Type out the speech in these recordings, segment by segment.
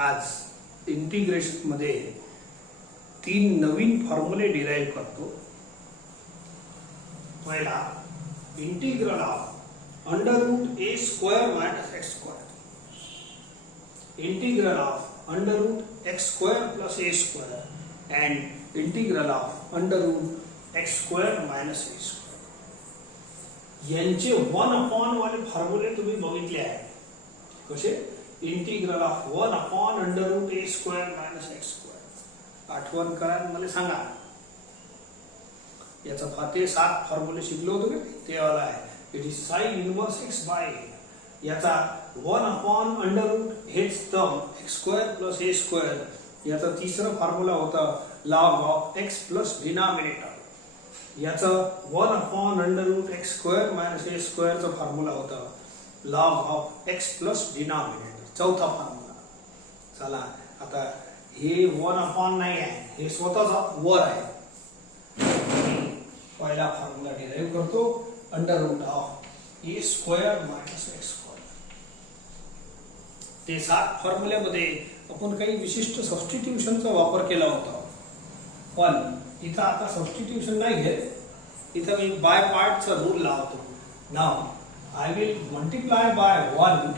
आज इंटिग्रेशन मध्ये 3 नवीन फॉर्म्युले डिराइव्ह करतो. पहिला integral of under root a square minus x square, integral of under root x square plus a square and integral of under root x square minus a square. यांचे 1 वाले फॉर्म्युले तुम्ही बघितले आहे. कसे? Integral of 1 under root a square minus x square. आठवण करा, मला सांगा. याचा फाते 7 फॉर्म्युले शिकलो होतो ते वाला आहे. It is sine inverse x by याचा 1 अंडर रूट हेच term x square plus a square. याचा तिसरा फॉर्म्युला होता log of x plus denominator. याचं 1 under root x square minus a स्क्वेअरचा फॉर्म्युला होता log of x plus denominator. चौथा formula. चला आता हे 1 नाही आहे, हे स्वतःचा वर आहे. पहिला फॉर्म्युला डिराइव्ह करतो under root of a square minus x square. ते 7 फॉर्म्युल्यामध्ये आपण काही विशिष्ट सबस्टिट्यूशनचा वापर केला होता. पण इथं आता सबस्टिट्यूशन नाही घेत. इथं मी बाय पार्टचा रूल लावतो. नाव आय विल मल्टिप्लाय बाय 1.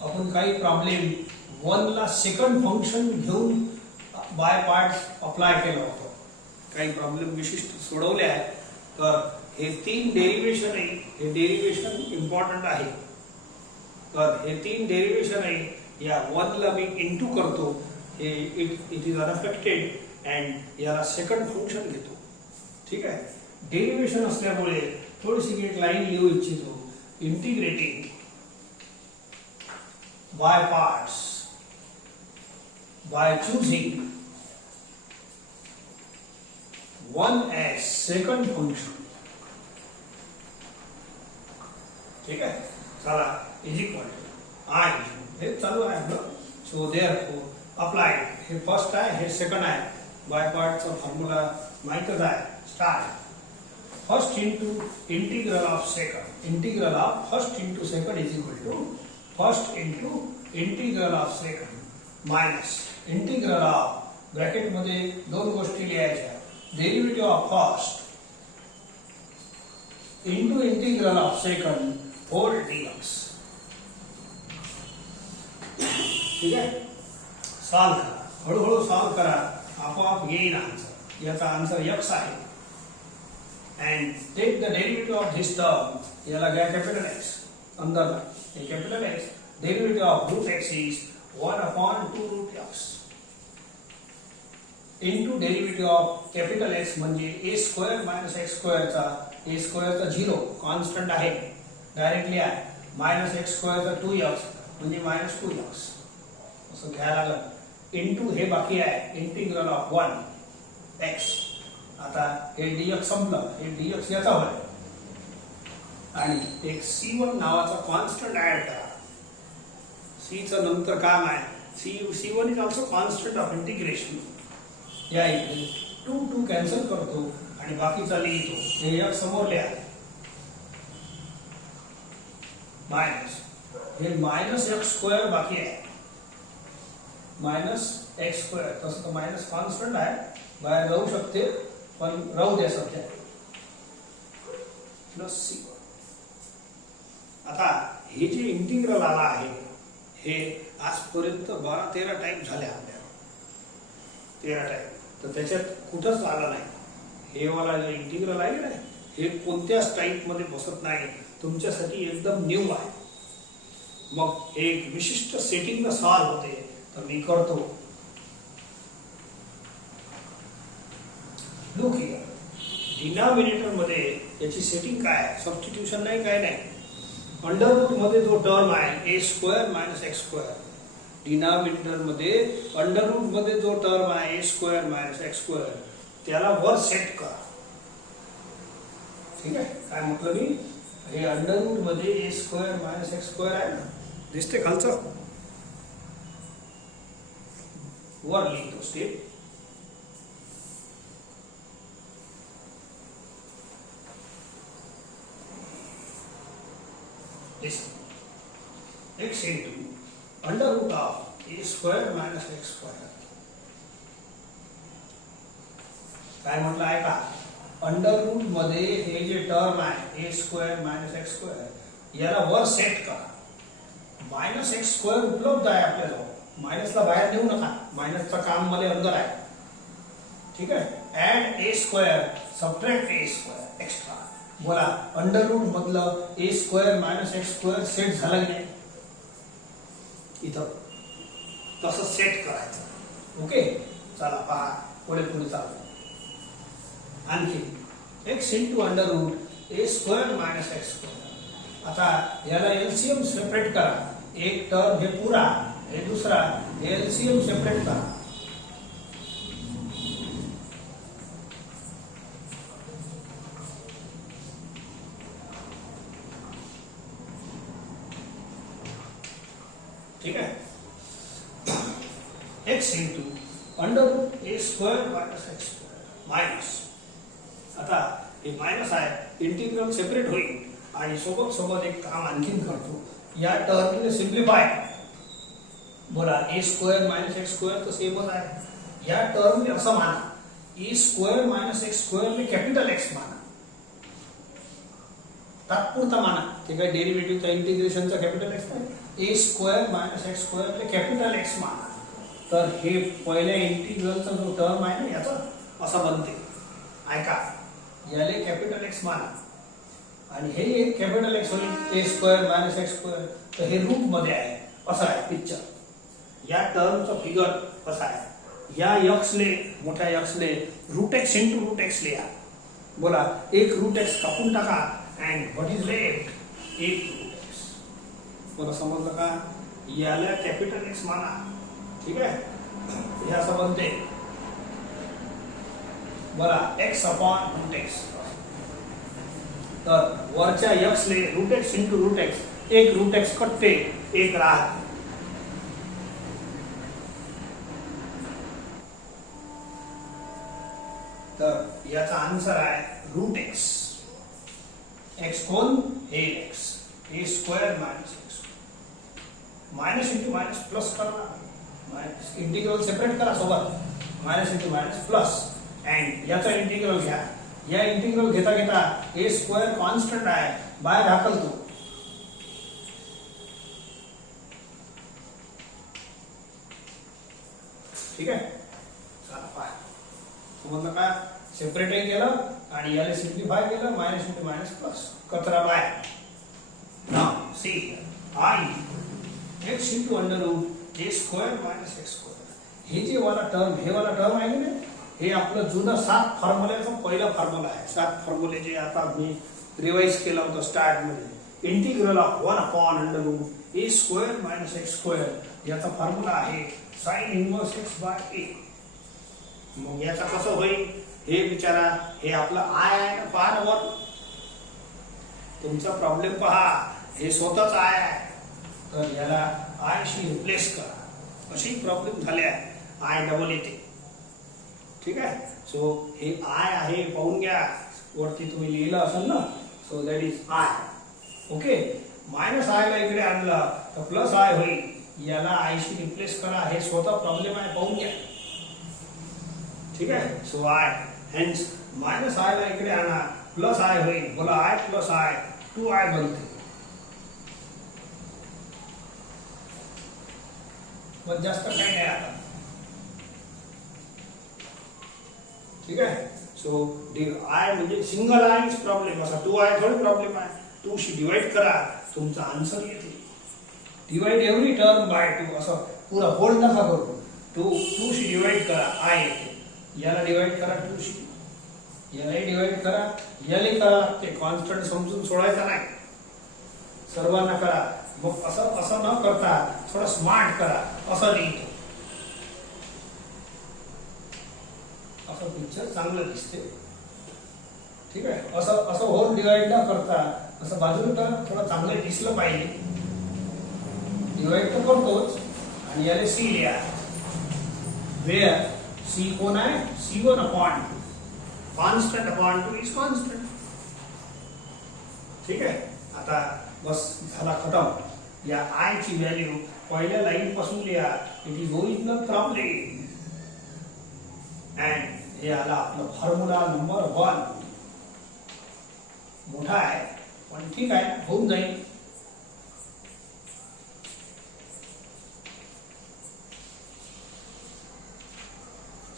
आपण काही प्रॉब्लेम 1 ला सेकंड फंक्शन घेऊन बाय पार्ट अप्लाय केलं होतं. काही प्रॉब्लेम विशिष्ट सोडवले आहेत. तर हे 3 डेरिव्हेशन आहे. हे डेरिव्हेशन इम्पॉर्टंट आहे. तर हे 3 डेरिव्हेशन आहे. या 1 ला मी इंटू करतो. हे इट इज अनअफेक्टेड अँड याला सेकंड फंक्शन घेतो. ठीक आहे. डेरिव्हेशन असल्यामुळे थोडीशी एक लाईन लिहू इच्छितो. Integrating by parts by choosing 1 as second function. ठीक आहे. चला इज इक्वल टू आय. हे चालू आहे आपलं. So therefore applied. हे फर्स्ट आहे, हे सेकंड आहे. बाय पार्टचा फॉर्म्युला माहितच आहे. Start. First into integral of second. Integral of first into second is equal to first into integral of second minus integral of bracket मध्ये 2 गोष्टी लिहायच्या. Derivative of first into integral of second whole dx. ठीक आहे. Solve करा. हळूहळू solve करा. आपोआप येईल आन्सर. याचा आन्सर एक्स आहे. And take the derivative of this term. याला घ्या कॅपिटल एक्स. अंदर हे capital x. Derivative of root x is 1/2 root x into derivative of capital x म्हणजे ए स्क्वेअर मायनस एक्स स्क्वेअरचा. ए स्क्वेअरचा 0 constant आहे. Directly आहे. मायनस एक्स स्क्वेअरचा 2x म्हणजे मायनस 2x असं घ्यायला लागलं. इंटू हे बाकी आहे इंटिग्रल ऑफ 1 एक्स. आता हे dx संपलं. हे dx याचा होय. आणि एक c1 नावाचा कॉन्स्टंट ऍड करा. c चं नंतर काम आहे. c1 is also constant of integration. या इथे 2 कॅन्सल करतो आणि बाकीचा लिहितो. हे या समोर लिहा. मायनस हे मायनस एक्स स्क्वेअर बाकी आहे. Minus x square. तसं तर मायनस कॉन्स्टंट आहे, बाहेर राहू शकते, पण राहू द्या सध्या. Plus c. आता हे जे इंटिग्रल आला आहे हे आजपर्यंत 12-13 टाईप झाले आपल्याला. 13 टाईप. तर त्याच्यात कुठंच आला नाही. हे वाला जे इंटिग्रल आहे ना हे कोणत्याच टाईप मध्ये बसत नाही. तुमच्यासाठी एकदम न्यू आहे. मग एक विशिष्ट सेटिंगला सॉल्व होते. तर मी करतो. Look here. डिनॉमिनेटर मध्ये याची सेटिंग काय आहे? सबस्टिट्यूशन नाही, काय नाही. अंडर रूट मध्ये जो टर्म आहे a square minus x square. Denominator मध्ये अंडर रूट मध्ये जो टर्म आहे a square minus x square त्याला वर सेट कर. ठीक आहे. काय म्हटलं मी? हे अंडर रूट मध्ये ए स्क्वेअर मायनस एक्स स्क्वेअर आहे ना, दिसते खालचं. वर लिहितो step. x into under root of A square minus x square. काय म्हटलं आहे का, अंडर रूट मध्ये हे जे टर्म आहे a square minus x square याला वर सेट करा. मायनस एक्स स्क्वेअर उपलब्ध आहे आपल्याजवळ, मायनसला बाहेर नेऊ नका, मायनसचं काम मध्ये अंदर आहे. ठीक आहे, add a square subtract a square extra. बोला अंडर रूट मधलं a square minus x square set झालं की नाही, इथं तसं सेट करायचं. ओके, चला पहा पुढे पुढे चालू. आणखी x into under root a square minus x square. आता याला एलसीएम सेपरेट करा. एक टर्म हे पुरा, हे दुसरा, हे एलसीएम सेपरेट करा. ठीक आहे, x into under root a square minus x square minus. आता हे मायनस आहे, इंटिग्रल सेपरेट होईल आणि सोबत सोबत एक काम आणखीन करतो, या टर्मने सिम्प्लिफाय. बोला ए स्क्वेअर मायनस एक्स स्क्वेअर तर सेमच आहे. या टर्मने असं माना ए स्क्वेअर मायनस एक्स स्क्वेअर ने कॅपिटल एक्स माना, तात्पुरता माना. ते काय डेरिव्हेटिव्हचा इंटिग्रेशनचा कॅपिटल एक्स नाही. ए स्क्वेअर मायनस एक्स स्क्वेअर ने कॅपिटल एक्स माना. तर हे पहिल्या इंटिग्रलचा जो टर्म आहे ना याचा असं बनते. ऐका, याले कॅपिटल एक्स माना आणि हे एक कॅपिटल एक्स होईल ए स्क्वेअर मायनस एक्स स्क्वेअर. तर हे रूट मध्ये आहे, असं आहे पिक्चर. या टर्मचं फिगर कसं आहे, या यक्सले मोठ्या यक्सले root x into root x लिहा. बोला एक रूट एक्स कापून टाका अँड व्हॉट इज लेफ्ट एक रूट एक्स. बोला समजलं का, याला कॅपिटल एक्स माना. ठीक आहे, हे असं बनते. बोला एक्स अपॉन रूट एक्स. तर वरच्या एक्सले root x into root x, एक रूट एक्स कटते, एक राहते. तर याचा आन्सर आहे रूट एक्स. एक्स कोण, हे x a square minus x. Minus into minus plus करा, मायनस इंटिग्रल सेपरेट करा सोबत, minus into minus plus and याचा इंटिग्रल घ्या. या इंटिग्रल घेता घेता ए स्क्वेअर कॉन्स्टंट आहे, बाहेर ढकलतो. ठीक आहे, चला पाय समजलं का, सेपरेटही केलं आणि याला सिम्प्लिफाय केलं, मायनस इंटू मायनस प्लस कचरा bye. Now see I x into under root a square minus x square. हे जे वाला टर्म, हे वाला टर्म आहे ना, हे आपलं जुनं 7 फॉर्म्युल्याचा पहिला फॉर्म्युला आहे. 7 फॉर्म्युले जे आता मी रिवाइज केलं होतं स्टार्ट मध्ये. Integral of 1 upon under root a square minus x square याचा फॉर्म्युला आहे sine inverse x by a. मग याचा कसं होईल हे विचारा. हे आपलं आय आहे ना, पहा ना वर तुमचा प्रॉब्लेम पहा, हे स्वतःच आय आहे. तर याला आय शी रिप्लेस करा. अशी प्रॉब्लेम झाले आहे, आय डबल येते. ठीक आहे, सो हे आय आहे पाहून घ्या, वरती तुम्ही लिहिलं असेल ना. So that is I. Okay, minus I ला इकडे आणलं तर प्लस आय होईल. याला आय शी रिप्लेस करा, हे स्वतः प्रॉब्लेम आहे पाहून घ्या. ठीक आहे, so I hence minus I ला इकडे आणा, प्लस आय होईल. बोला आय प्लस आय 2i बनते. पण जास्त काही नाही आता. ठीक आहे, सो आय म्हणजे सिंगल आय इज प्रॉब्लेम. असा 2i थोडी प्रॉब्लेम आहे. 2 शी डिवाइड करा, तुमचा आन्सर येते. डिवाइड एव्हरी टर्म बाय 2 असं पुरा होल्ड नका करू. 2 शी डिवाइड करा, आय येते. याला डिवाइड करा 2 शी, यालाही डिवाइड करा, यालाही करा. ते कॉन्स्टंट समजून सोडायचा नाही, सर्वांना करा. मग असं असं न करता थोडं स्मार्ट करा. असं लिहितो, असं पिक्चर चांगलं दिसते. ठीक आहे, असं असं होल डिवाइड न करता असं बाजूला थोडं चांगलं दिसलं पाहिजे. डिवाइड तर करतोच. आणि याला सी लिहा, वेअर सी कोण आहे, C1 upon constant upon 2 is constant. ठीक आहे, आता बस झाला खतम. या आय ची व्हॅल्यू पहिल्या लाईन पासून लिहा. It is original problem. And हे आला आपलं फॉर्म्युला नंबर 1. मोठा आहे पण ठीक आहे, होऊन जाईल.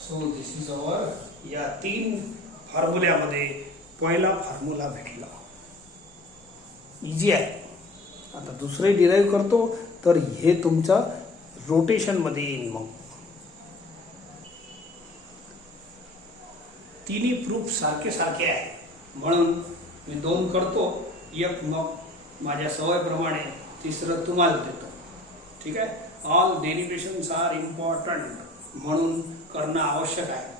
सो दिस इज अवर, या 3 फॉर्म्युल्यामध्ये पहिला फॉर्म्युला भेटला. इझी आहे. आता दुसरे डिराईव्ह करतो तर हे तुमचा रोटेशन मध्ये येईल. मग तिन्ही प्रूफ सारखे सारखे आहे म्हणून मी 2 करतो, एक मग माझ्या सवयीप्रमाणे तिसरं तुम्हाला देतो. ठीक आहे. ऑल डेरिव्हेशन्स आर इम्पॉर्टंट म्हणून करणं आवश्यक आहे.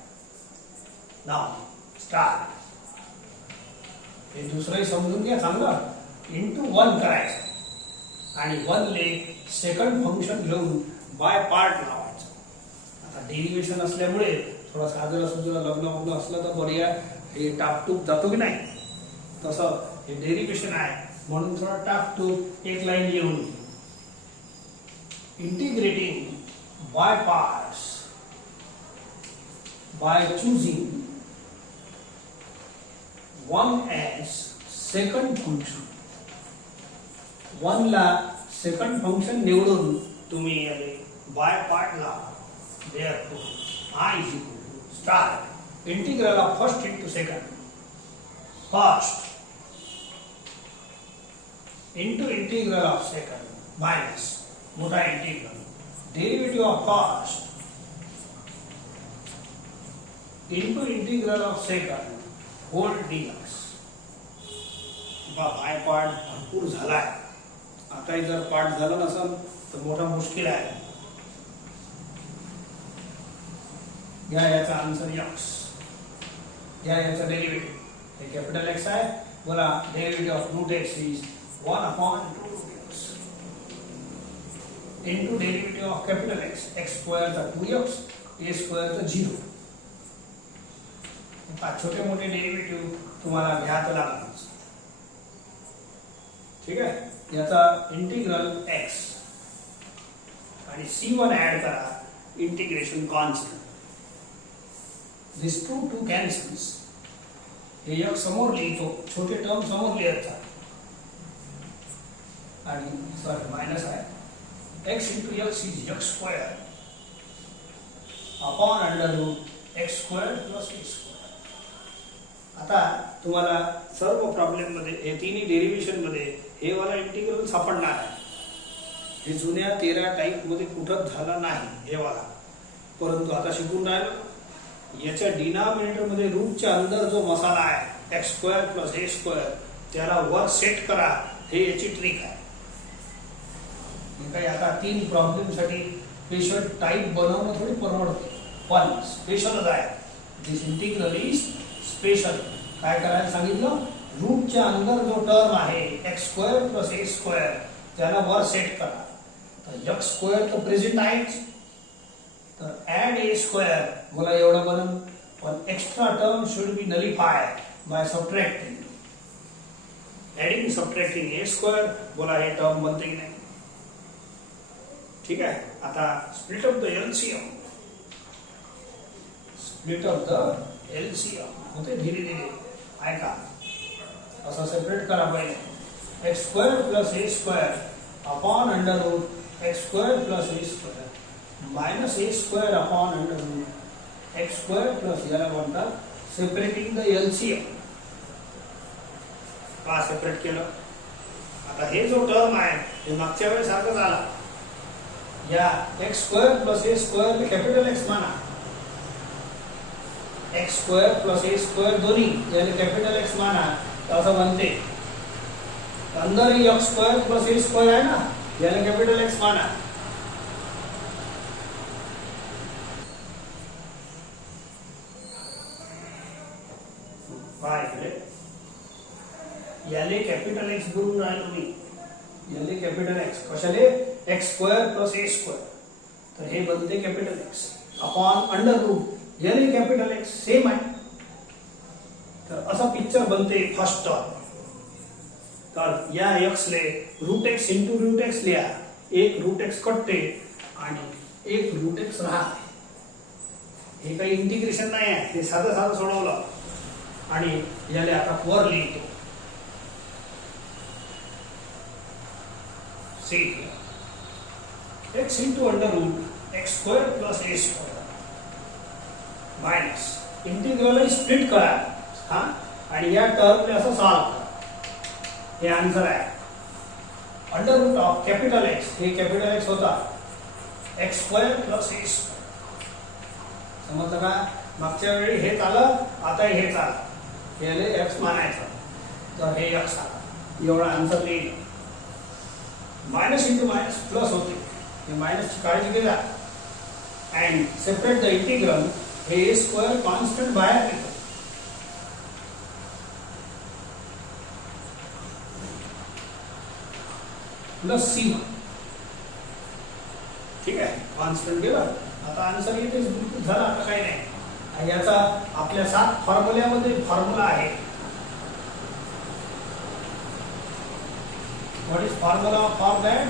नाव स्टार्ट. हे दुसरंही समजून घ्या चांगलं. इंटू 1 करायचं आणि 1 ले सेकंड फंक्शन घेऊन बाय पार्ट लावायचं. आता डेरिव्हेशन असल्यामुळे थोडा साजरा सुजरा लग्न असलं तर बढिया हे टापटूप जातो की नाही, तसं हे डेरिव्हेशन आहे म्हणून थोडा टापटूप एक लाईन लिहून integrating by parts by choosing 1 as second function. 1 ला सेकंड फंक्शन निवडून तुम्ही बाय पार्ट लावा. Therefore, I is equal to start integral of first into second. First into integral of second minus मोटा integral derivative of first into integral of second whole dx. By part भरपूर झालाय. आता जर part झाला नसेल तर मोठा मुश्किल आहे. या याचा आन्सर x. या याचा डेरिव्हेटिव्ह हे कॅपिटल x आहे. बोला derivative of root x is 1/√x into derivative of capital x. x square चा 2x, a स्क्वेअर चा 0. आता छोटे मोठे डेरिव्हेटिव्ह तुम्हाला घ्यायचं लागणार. ठीक आहे. याचा इंटिग्रल x आणि c1 ऍड करा. Integration constant. This 2 cancels. हे एक समोर लिहितो, छोटे टर्म समोर लिहायचा आणि सॉरी मायनस आहे. x into x is x square upon √x square plus a square. आता तुम्हाला सर्व प्रॉब्लेम मध्ये हे तिन्ही डेरिव्हेशन मध्ये हे वाला इंटिग्रल सापडणार आहे. हे जुन्या 13 टाइप मध्ये कुठंच झाला नाही हे वाला, परंतु आता शिकून राहिलो. याच्या डिनॉमिनेटर मध्ये रूटच्या अंदर जो मसाला आहे x square plus a square त्याला वर सेट करा. हे याची ट्रिक आहे. काही आता 3 प्रॉब्लेम साठी स्पेशल टाइप बनवणं थोडी परवडते, पण स्पेशलच आहे. दिस इंटिग्रल इज स्पेशल. काय करायला सांगितलं? रूटच्या अंदर जो टर्म आहे x square plus a square त्याला वर सेट करा. तर x स्क्वेअर तर प्रेझेंट आहेच, तर ऍड a स्क्वेअर बोला एवढं बनन, पण extra term should be nullify by subtracting. Adding subtracting a square बोला हे टर्म बनते की नाही. ठीक आहे. आता split of the LCM. Split of the LCM होते धीरे धीरे. ऐका, असं सेपरेट करा पहिले. X square plus a square upon √x square plus a square minus a square upon √x square plus याला म्हणतात सेपरेटिंग द एलसीएम. का सेपरेट केलं? आता हे जो टर्म आहे हे मागच्या वेळेस सारखंच आला. या x square plus a square capital x माना. X square plus a square दोन्ही याने कॅपिटल एक्स माना, तर असं बनते. अंदर ही x square plus a square आहे ना, याने कॅपिटल एक्स माना. याले कॅपिटल एक्स बोलून राहिलो मी. याले कॅपिटल एक्स कशाले? X square plus a square. तर हे बनते कॅपिटल एक्स अपॉन √. याले कॅपिटल एक्स सेम आहे. तर असा पिक्चर बनते फर्स्ट टर्म. तर या x ले root x into root x लिहा, एक रूट एक्स कटते आणि एक रूट एक्स राहते. हे काही इंटिग्रेशन नाही आहे, हे साधं साधं सोडवलं आणि याला आता वर लिहितो. x into under root x square plus a square minus integral split करा हा आणि या टर्मने असं सॉल्व करा. हे आन्सर आहे. Under root of capital x, हे कॅपिटल एक्स होता, x square plus a square. समजलं का? मागच्या वेळी हे आलं, आता हे आलं. याले एक्स मानायचं, तर हे एक्स आला. एवढा आन्सर लिहिलं. मायनस इंटू मायनस प्लस होते, हे मायनसची काळजी घ्या. अँड सेपरेट द इंटिग्रल, हे ए स्क्वेअर कॉन्स्टंट बाहेर येतो. प्लस सी, ठीक आहे, कॉन्स्टंट गेला. आता आन्सर येतेच, बिलकुल झाला. आता काही नाही. याचा आपल्या 7 फॉर्म्युल्यामध्ये फॉर्म्युला आहे. What is formula for that?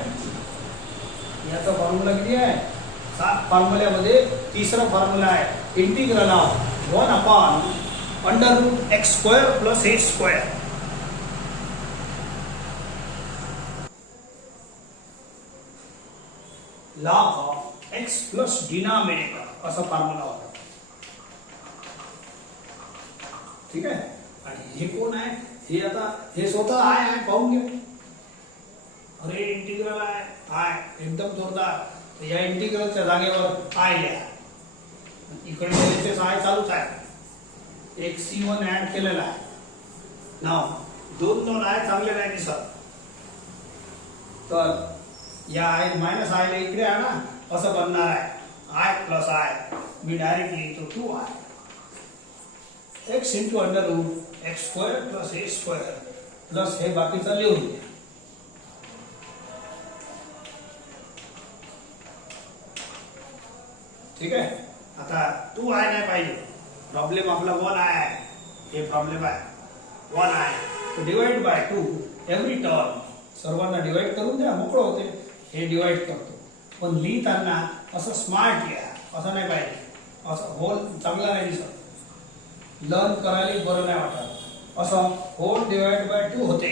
याचा फॉर्म्युला किती आहे? 7 फॉर्म्युल्यामध्ये तिसरा फॉर्म्युला आहे, integral of 1 upon under root x square plus a square. Log of x plus denominator असा फॉर्म्युला होता. ठीक आहे. आणि हे कोण आहे? हे आता हे स्वतः आहे, पाहून घ्या. अरे इंटिग्रल आहे, आय एकदम जोरदार. या इंटिग्रलच्या जागेवर आय लिहा. इकडे याचे आय चालूच आहे. एक C1 ऍड केलेला आहे. नाव 2 आय चांगले नाही दिसत, तर या आय मायनस आय इकडे आणा, असं बनणार आहे आय प्लस आय. मी डायरेक्ट लिहितो 2i x into under root x square plus a square plus हे बाकीचं लिहून द्या. ठीक आहे. आता 2i नाही पाहिजे, प्रॉब्लेम आपला 1i आहे. हे प्रॉब्लेम आहे 1i. तो डिवाइड बाय 2 एव्हरी टर्म, सर्वांना डिवाइड करून द्या, मोकळं होते. हे डिवाइड करतो, पण लिहिताना असं स्मार्ट लिहा, असं नाही पाहिजे. असं होल चांगला नाही दिसत, लर्न करायला बरं नाही वाटत. असं होल डिवाइड बाय 2 होते,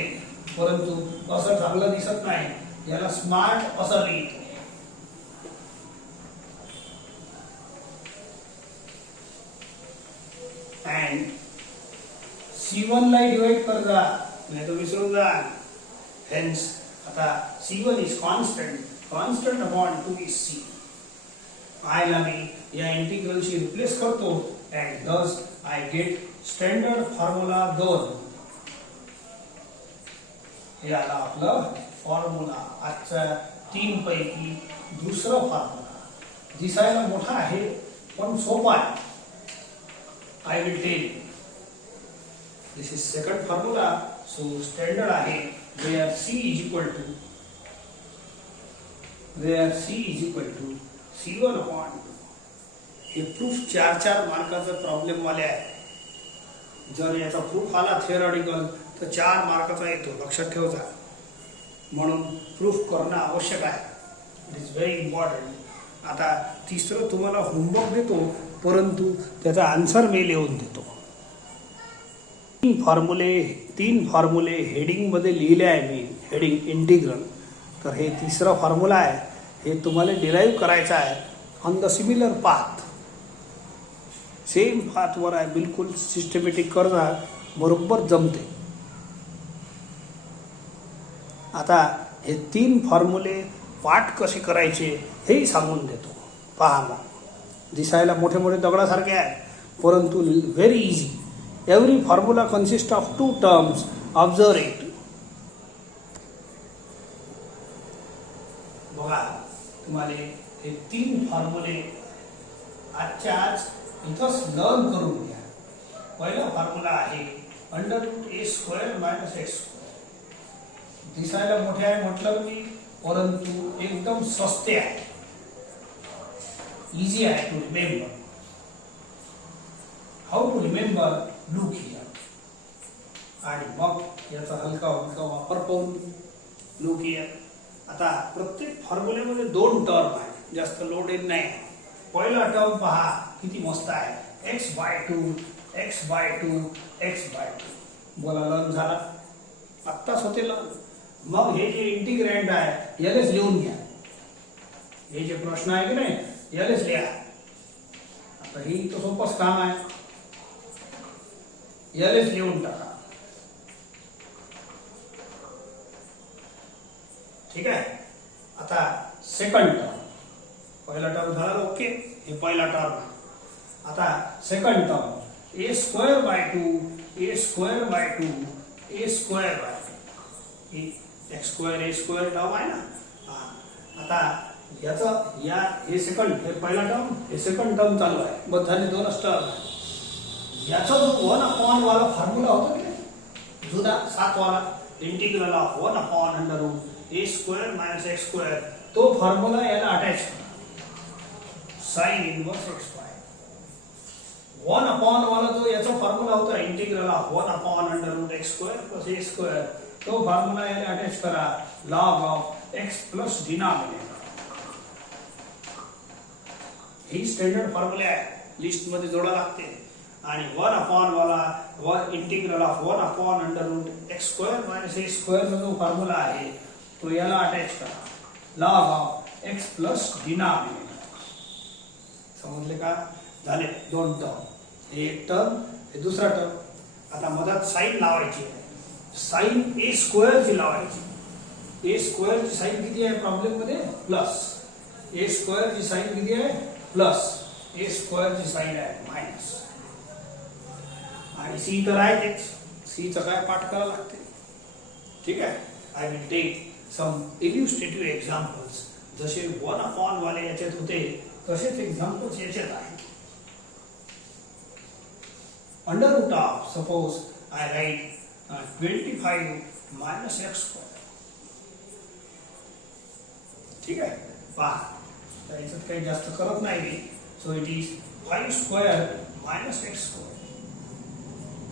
परंतु असं चांगलं दिसत नाही. याला स्मार्ट असं लिहितो. अँड C1 ला डिवाइड कर जा, नाही तर विसरून जा. हेन्स आता C1 is constant, constant upon 2 is C. I ला मी या इंटिग्रलशी रिप्लेस करतो अँड दस आय गेट स्टँडर्ड फॉर्म्युला 2. हे आला आपलं फॉर्म्युला. आजच्या 3 पैकी दुसरा फॉर्म्युला. दिसायला मोठा आहे पण सोपा आहे. I will tell you. This is second formula, so standard आहे where C is equal to C1 upon 2. हे प्रूफ 4 मार्काचा प्रॉब्लेम वाले आहे. जर याचा प्रूफ आला थिअरॉटिकल तर 4 मार्काचा येतो, लक्षात ठेवायचा. म्हणून प्रूफ करणं आवश्यक आहे. It is very important. आता तिसरं तुम्हाला होमवर्क देतो, परंतु त्याचा आन्सर मी लिहून देतो. 3 फॉर्म्युले हेडिंग मध्ये लिहिले आहे मी, हेडिंग इंटिग्रल. तर हे तिसरा फॉर्म्युला आहे, हे तुम्हाला डिराईव्ह करायचं आहे on the similar path. Same पाथवर आहे, बिलकुल सिस्टमॅटिक करणार, बरोबर जमते. आता हे 3 फॉर्म्युले पाठ कसे करायचे हेही सांगून देतो. पहा मग, दिसायला मोठे मोठे दगडासारखे आहे, परंतु very easy. Every formula consist of 2 terms. Observe it. बघा, तुम्हाला हे 3 फॉर्म्युले आजच्या आज इथंच लर्न करून घ्या. पहिला फॉर्म्युला आहे under root a square minus x square. दिसायला मोठे आहे म्हटलं मी, परंतु एकदम सस्ते आहे, इझी आहे to remember. How to remember? Look here. आणि मग याचा हलका हलका वापर पाहून लोकूया. आता प्रत्येक फॉर्म्युल्यामध्ये 2 टर्म आहे, जास्त लोडेड नाही. पहिला टर्म पहा किती मस्त आहे, x/2 x/2 x/2. बोला लर्न झाला, आत्ताच होते लर्न. मग हे जे इंटिग्रँड आहे यालाच लिहून घ्या. हे जे प्रश्न आहे की नाही यालाच लिहा. आता ही तर सोपंच काम आहे, यालाच लिहून टाका. ठीक आहे. आता सेकंड टर्म, पहिला टर्म झाला ओके, हे पहिला टर्म. आता second term a²/2 a²/2 a²/2 x² term आहे ना. आता याचं या हे सेकंड, हे पहिला टर्म, हे सेकंड टर्म चालू आहे. बस झाले 2च टर्म. याचा जो 1/1 वाला फॉर्म्युला होता की नाही जुना 7 वाला, इंटिग्रल ऑफ 1/√a² - x², तो फॉर्म्युला याला अटॅच करा. sin inverse x/y. 1/1 वाला जो याचा फॉर्म्युला होता इंटिग्रल ऑफ 1/√x² + a², तो फॉर्म्युला याला अटॅच करा. log of x plus denominator. He standard formula आहे, लिस्ट मध्ये जोडा लागते. आणि 1/1 वाला इंटिग्रल ऑफ 1/√x² - a² जो फॉर्म्युला आहे तो याला अटॅच करा. log of x plus denominator. समजले का? झाले 2 टर्म, हे एक टर्म, हे दुसरा टर्म. आता मधात साइन लावायची आहे. साइन a² ची लावायची. a² ची साइन किती आहे प्रॉब्लेम मध्ये? प्लस. a² ची साइन किती आहे? प्लस. a² ची साइन आहे मायनस. आणि सी तर आहे तेच, सी चा काय पाठ करायला लागते. ठीक आहे. I will take some illustrative examples. जसे 1/1 वाले याच्यात होते तसेच एक्झाम्पल्स याच्यात आहेत. Under root of, suppose I write 25 - x². ठीक आहे. पहा याच्यात काही जास्त करत नाही मी. So it is 5² - x².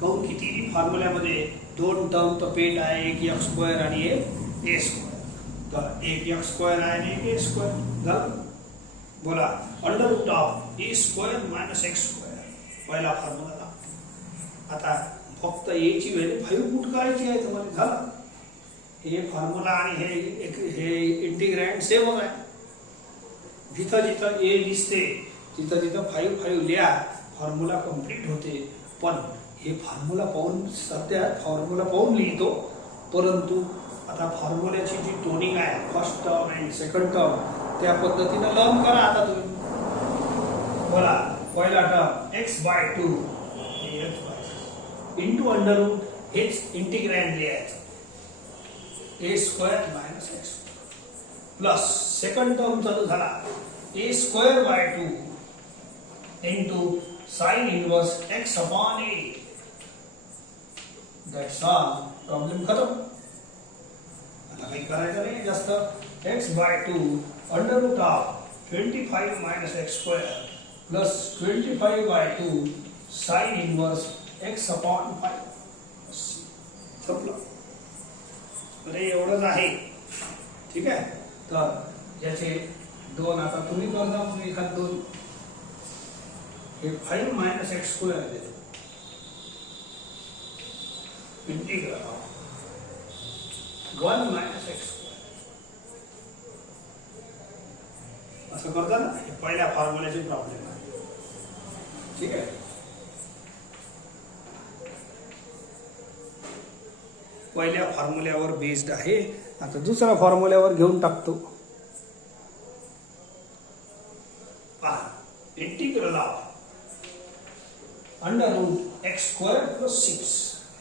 काऊन किती फॉर्म्युल्यामध्ये 2 टर्म तर पेट आहे, एक x² आणि एक a². तर एक x² आहे आणि एक a². झालं. बोला under root of a² - x², पहिला फॉर्म्युला लागतो. आता फक्त a ची व्हॅल्यू 5 पुट करायची आहे तुम्हाला. झालं. हे फॉर्म्युला आणि हे इंटिग्रँड सेमच आहे. जिथं जिथं a दिसते तिथं तिथं 5 लिहा, फॉर्म्युला कंप्लीट होते. पण हे फॉर्म्युला पाहून सध्या फॉर्म्युला पाहून लिहितो, परंतु आता फॉर्म्युल्याची जी टोनिंग आहे फर्स्ट टर्म आणि सेकंड टर्म त्या पद्धतीने लर्न करा. आता तुम्ही बोला पहिला term x/2 into under root, हेच इंटिग्रँड लिहायचं a² - x plus second term चालू झाला a²/2 into sine inverse x/a. That's all. Problem खतम. आता काही करायचं नाही जास्त. x/2 under root of 25 - x² plus 25/2 sine inverse x/5. संपलं. तर एवढंच आहे. ठीक आहे. तर याचे 2 आता तुम्ही करता, एखाद 2. हे 5 - x² आहे. Integral of 1 - x². असं करता ना, हे पहिल्या फॉर्म्युल्याचे प्रॉब्लेम आहे. ठीक आहे. पहिल्या फॉर्म्युल्यावर बेस्ड आहे. आता दुसऱ्या फॉर्म्युल्यावर घेऊन टाकतो. पहा integral of under route x² + 6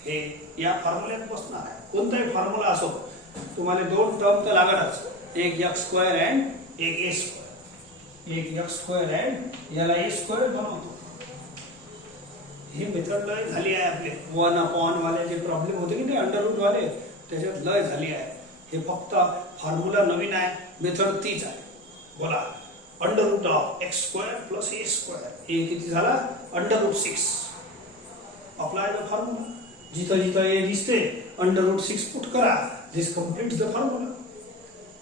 हे या फॉर्म्युल्यात बसणार आहे. कोणताही फॉर्म्युला असो तुम्हाला 2 टर्म तर लागणारच. एक x² आणि एक a². एक x² आणि याला a² बनवतो. हे मेथड लय झाली आहे आपले 1/1 वाले जे प्रॉब्लेम होते की नाही अंडर रूट वाले, त्याच्यात लय झाली आहे. हे फक्त फॉर्म्युला नवीन आहे, मेथड तीच आहे. बोला under root of x² + a². हे किती झाला? Under root 6. Apply the formula. जिथं जिथं a दिसते √6 पुट करा, दिस कम्प्लीट्स द फॉर्म्युला.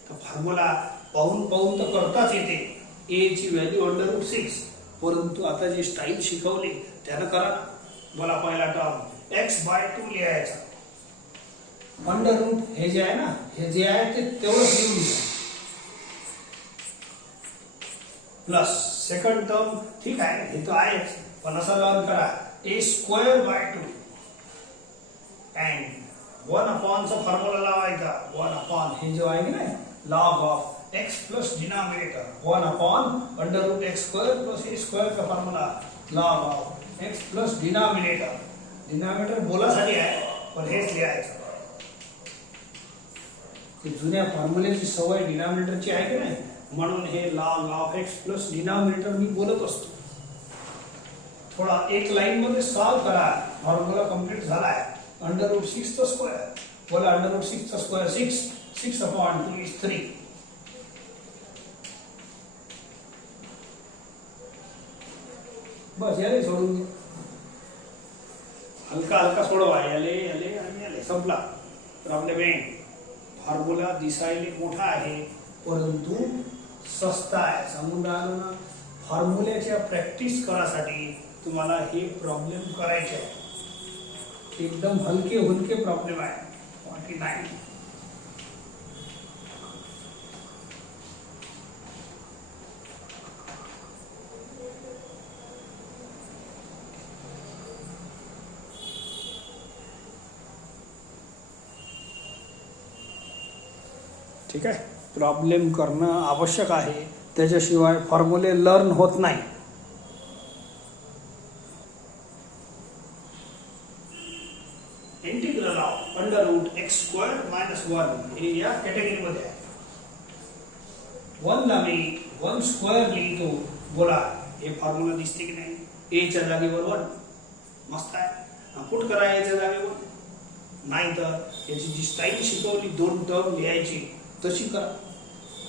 तर फॉर्म्युला पाहून पाहून तर करताच येते. ए ची व्हॅल्यू √6, परंतु आता जी स्टाईल शिकवली त्यानं करा. मला पहिला टर्म x/2 लिहायचा. √ हे जे आहे ना, हे जे आहे ते तेवढंच लिहून घ्या. प्लस सेकंड टर्म ठीक आहे, हे तर आहेच, पण असं लर्न करा a²/2 अँड 1 चा फॉर्म्युला लावायचा. 1 हे जो आहे की नाही, log of x plus denominator 1 √x² plus a² चा formula log of x plus denominator. Denominator बोलासाठी आहे, पण हेच लिहायचं. जुन्या फॉर्म्युल्याची सवय डिनॉमिनेटरची आहे की नाही, म्हणून हे log of x plus denominator मी बोलत असतो. थोडा एक लाईन मध्ये सॉल्व करा, फॉर्म्युला कंप्लीट झालाय. √6 चा स्क्वेअर, बोला √6 चा स्क्वेअर 6, 6/2 is 3. बस याले सोडून दे. हलका हलका सोडवा, याले याले आणि याले, संपला प्रॉब्लेम. फॉर्म्युला दिसायला मोठा आहे, परंतु सस्ता आहे. सांगून राहिलो ना, फॉर्म्युल्याच्या प्रॅक्टिस करासाठी तुम्हाला हे प्रॉब्लेम करायचे आहे. एकदम हलके हलके प्रॉब्लेम आहे. 49. ठीक आहे, प्रॉब्लेम करणं आवश्यक आहे, त्याच्याशिवाय फॉर्म्युले लर्न होत नाही. इंटिग्रल ऑफ √x² - 1 हे या कॅटेगरीमध्ये आहे. 1 ला मी 1² लिहितो. बोला हे फॉर्म्युला दिसते की नाही? a च्या जागेवर 1, मस्त आहे. पुट करा a च्या जागेवर. नाही तर याची जी स्टाईल शिकवली 2 टर्म लिहायची तशी करा,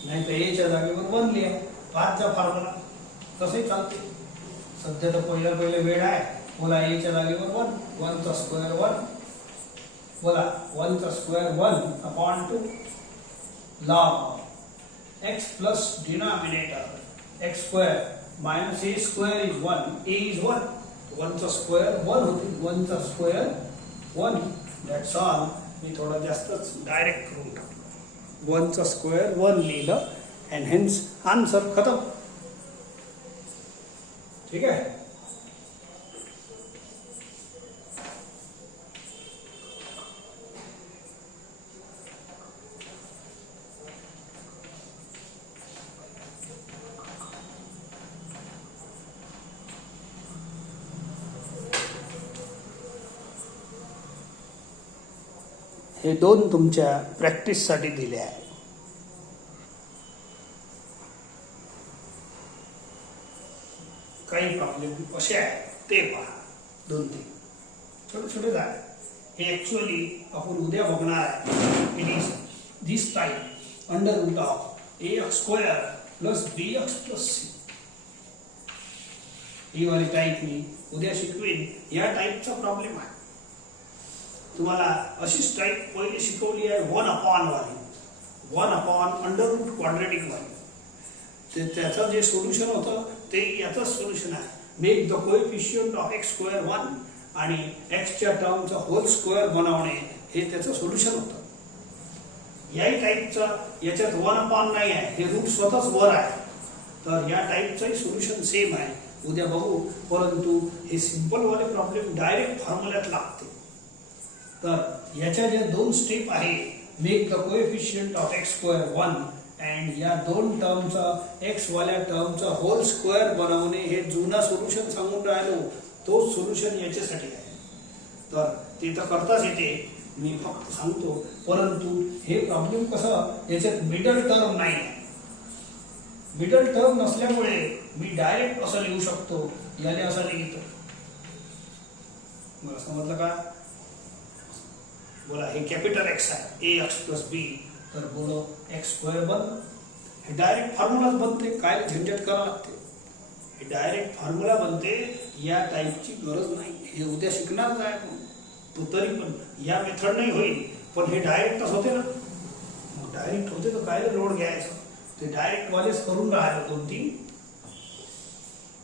नाही तर a च्या जागेवर 1 लिहा. 5 चा फॉर्म्युला तसंही चालते. सध्या तर पहिला वेळ आहे. बोला a च्या जागेवर 1, 1 चा स्क्वेअर 1. बोला 1 चा square 1/2 log x plus denominator x² - a² is 1. a is 1. 1 चा स्क्वेअर 1 होते. 1 चा स्क्वेअर 1. That's all. मी थोडा जास्तच डायरेक्ट करून टाकतो. 1 चा स्क्वेअर 1 लिहिलं अँड हेन्स आन्सर खतम. ठीक आहे. हे 2 तुमच्या प्रॅक्टिससाठी दिले आहे. काही प्रॉब्लेम कसे आहे ते पहा. 2-3 छोटे छोटे झाले. हे ऍक्च्युअली आपण उद्या बघणार आहे. It is this type √ax² plus bx plus c. ही वाली टाइप मी उद्या शिकवेन. या टाइपचा प्रॉब्लेम आहे. तुम्हाला अशीच टाइप पहिले शिकवली आहे 1/1 वाली, 1/√, क्वाड्रेटिक वाली. त्याचं जे सोल्युशन होतं ते याचं सोल्युशन आहे. Make the coefficient of x² 1 आणि x च्या टर्मचा होल स्क्वेअर बनवणे हे त्याचं सोल्युशन होतं. याही टाइपचं याच्यात 1/, नाही आहे, हे रूट स्वतःच वर आहे. तर या टाइपचंही सोल्युशन सेम आहे. उद्या बघू. परंतु हे सिंपल वाले प्रॉब्लेम डायरेक्ट फॉर्म्युल्यात लागते. तर याच्या ज्या 2 स्टेप आहे, make the coefficient of x² 1 and या 2 टर्मचा x वाल्या टर्मचा होल स्क्वेअर बनवणे हे जुना सोल्युशन सांगून राहिलो. तो सोल्युशन याच्यासाठी आहे. तर ते तर करताच येते, मी फक्त सांगतो. परंतु हे प्रॉब्लेम कसं, याच्यात मिडल टर्म नाही आहे. मिडल टर्म नसल्यामुळे मी डायरेक्ट असं लिहू शकतो. याने असं लिहितो. मला समजलं का? बोला हे कॅपिटल x आहे, ax प्लस b. तर बोलो x² बन. हे डायरेक्ट फॉर्म्युलाच बनते. काय झंझट करावं लागते? हे डायरेक्ट फॉर्म्युला बनते. या टाइपची गरज नाही. हे उद्या शिकणारच आहे. तो तरी पण या मेथड नाही होईल, पण हे डायरेक्टच होते ना. मग डायरेक्ट होते तर काय लोड घ्यायचं, ते डायरेक्ट वालेच करून राहिलो कोणती.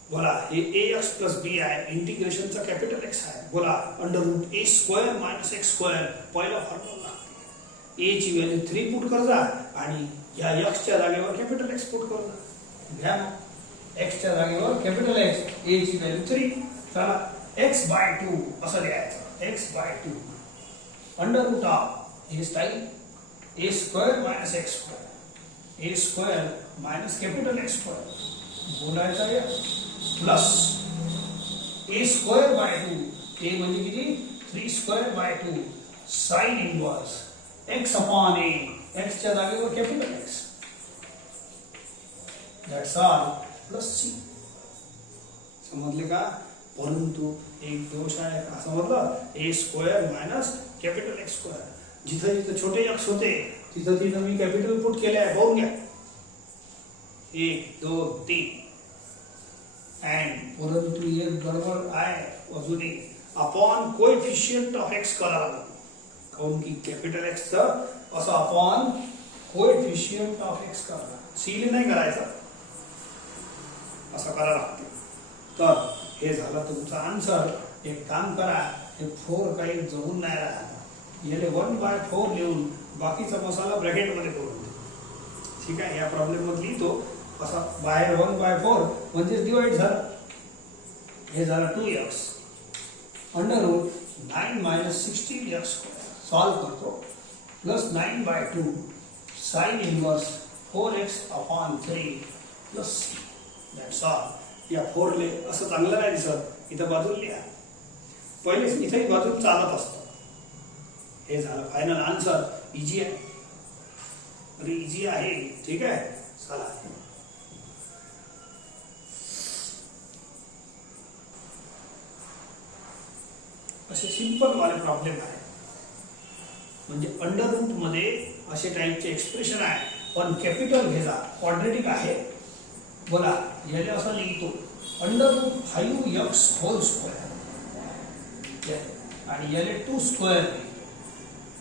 बोला हे ax प्लस बी आहे, इंटिग्रेशनचा कॅपिटल एक्स आहे. बोला under root a square minus x square पहिला फॉर्म्युला लागते. ए ची व्हॅल्यू 3 पुट कर जा आणि या x च्या जागेवर कॅपिटल एक्स पुट कर जा. घ्या x च्या जागेवर कॅपिटल एक्स, a ची व्हॅल्यू 3. चला x बाय 2 असं लिहायचं. x by 2 under root of हे style a square minus x square, a square minus capital x square बोलायचा या plus a square by 2, a म्हणजे किती 3 square by 2 sine inverse x upon a, x च्या जागेवर capital x. That's all plus c. समजले का. परंतु एक दोष आहे का समजलं. a square minus capital x square, जिथं जिथं छोटे x होते तिथं तिथं मी कॅपिटल पुट केले आहे. बघून घ्या 1 2 3. अँड परंतु एक गडबड आहे अजूनही, अपॉन कोएफिशियंट ऑफ एक्स करा लागेल. काऊन की कॅपिटल एक्स च असं अपॉन कोएफिशियंट ऑफ एक्स करा, सील नाही करायचं, असं करा लागते. तर हे झालं तुमचा आन्सर. एक काम करा, हे 4 काही जमून नाही राहत, याले 1/4 लिहून बाकीचा मसाला ब्रॅकेट मध्ये करून दे. ठीक आहे. या प्रॉब्लेम मध्ये लिहितो असा बाहेर 1/4 म्हणजे डिवाइड झालं. हे झालं 2x under root 9 minus 16x square solve करतो plus 9/2 sine inverse 4x upon 3 plus c. That's all. या 4 ले असं चांगलं नाही दिसत, इथं बाजूला लिहा. पहिले इथेही बाजूला चालत असतं. हे झालं फायनल आन्सर. इजी आहे, अरे इजी आहे. ठीक आहे. चला असे सिंपल वाले प्रॉब्लेम आहे. म्हणजे अंडर रूट मध्ये असे टाइपचे एक्सप्रेशन आहे, पण कॅपिटल घेजा, क्वाड्रेटिक आहे. बोला याला असं लिहितो under root 5x hole square आणि याले 2 स्क्वेअर.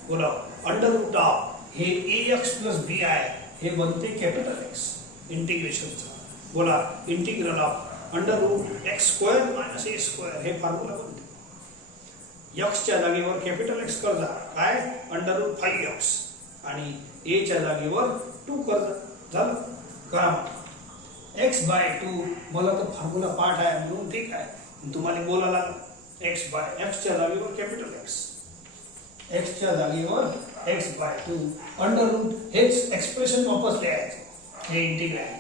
बोला अंडर रूट ऑफ हे ax प्लस बी आहे, हे बनते कॅपिटल एक्स इंटिग्रेशनचा. बोला integral of under root x square minus a square हे फॉर्म्युला बनते. x च्या जागेवर कॅपिटल एक्स कर जा, काय अंडर रूट 5x आणि a च्या जागेवर 2 कर जा. झालं करा. x बाय 2 मला तर फॉर्म्युला पाठ आहे म्हणून ठीक आहे, तुम्हाला बोलायला लागलं x बाय x च्या जागेवर कॅपिटल एक्स, x च्या जागेवर x बाय 2 अंडर रूट हेच एक्सप्रेशन वापस लिहायचं. हे integral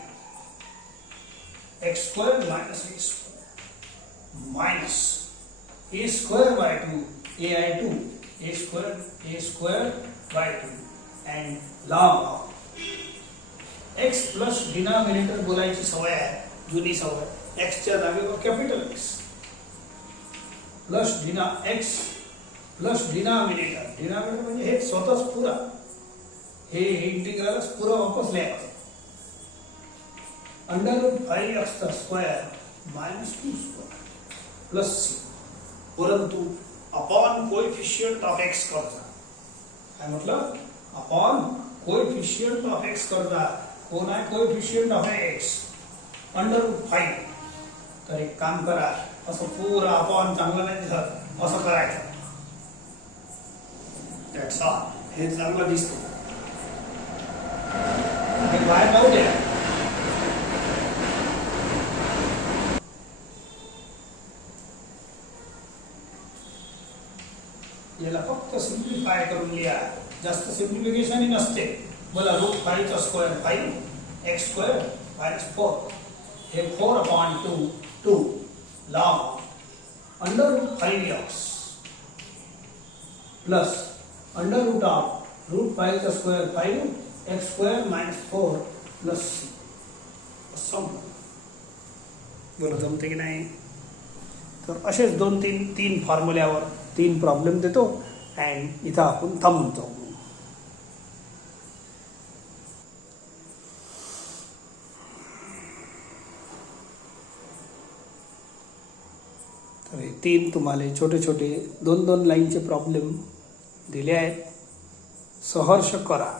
x square minus a square minus a square by 2 a आहे 2 a square by 2 and log of x plus denominator बोलायची सवय आहे, जुनी सवय. x च्या जागेवर capital x plus x plus denominator म्हणजे हे स्वतःच पुरा, हे इंटिग्रलच पुरा वापस लिहायचं. Under root 5x square minus 2 square plus c. परंतु अपॉन कोएफिशियंट ऑफ एक्स करता, काय म्हटलं अपॉन कोएफिशियंट ऑफ एक्स करता. कोण आहे coefficient of x under root 5. तर एक काम करा, असं पुरा अपॉन चांगलं नाही दिसत, असं करायचं. That's all. हे चांगलं दिसतं. हे बाहेर लावू द्या. याला फक्त सिम्प्लिफाय करून लिहा, जास्त सिम्प्लिफिकेशन नसते. बोला रूट 5 चा स्क्वेअर 5 x स्क्वेअर मायनस 4 हे 4 upon 2 log under root 5x plus under root of root 5 चा square 5 x square minus 4 plus c. बोला जमते की नाही. तर असेच 2-3 फॉर्म्युल्यावर 3 प्रॉब्लेम देतो अँड इथं आपण थांबून जाऊ. तर 3 तुम्हाला छोटे छोटे 2-2 लाईनचे प्रॉब्लेम दिले आहेत. सहर्ष करा.